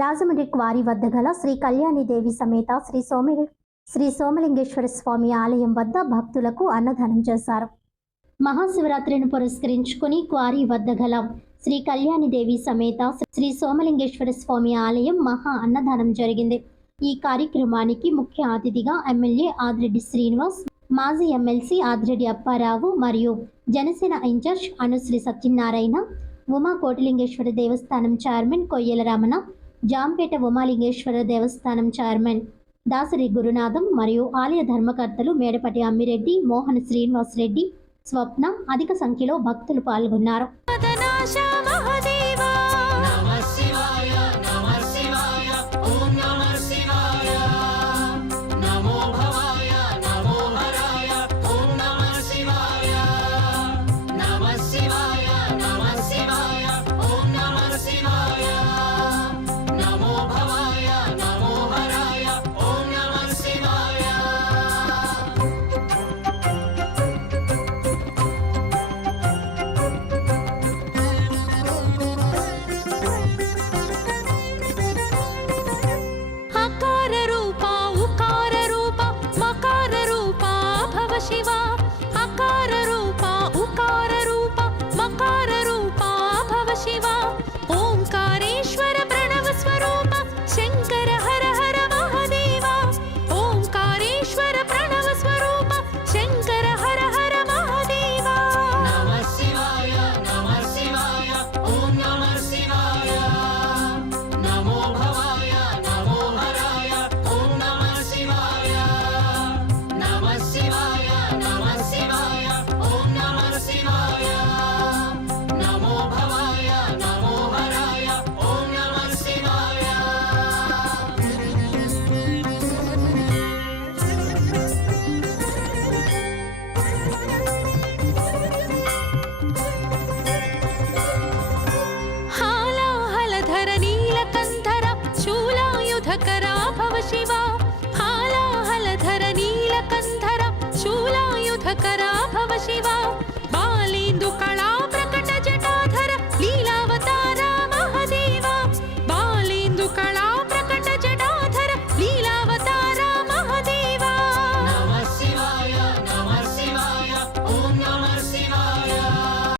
Rajahmundry quarry వద్ద గల శ్రీ కళ్యాణిదేవి సమేత శ్రీ సోమలింగేశ్వర స్వామి ఆలయం వద్ద భక్తులకు అన్నదానం చేశారు. మహాశివరాత్రిని పురస్కరించుకుని క్వారీ వద్ద గల శ్రీ కళ్యాణిదేవి సమేత శ్రీ సోమలింగేశ్వర స్వామి ఆలయం మహా అన్నదానం జరిగింది. ఈ కార్యక్రమానికి ముఖ్య అతిథిగా ఎమ్మెల్యే ఆదిరెడ్డి శ్రీనివాస్, మాజీ ఎమ్మెల్సీ ఆదిరెడ్డి అప్పారావు మరియు జనసేన ఇన్ఛార్జ్ అనుశ్రీ సత్యనారాయణ, ఉమా కోటిలింగేశ్వర దేవస్థానం చైర్మన్ కొయ్యల రమణ, జాంపేట ఉమాలింగేశ్వర దేవస్థానం చైర్మన్ దాసరి గురునాథం మరియు ఆలయ ధర్మకర్తలు మేడపటి అమ్మిరెడ్డి, మోహన్ శ్రీనివాస్ రెడ్డి, స్వప్న అధిక సంఖ్యలో భక్తులు పాల్గొన్నారు. శూలాయుధకరా భవ శివ బాలేందు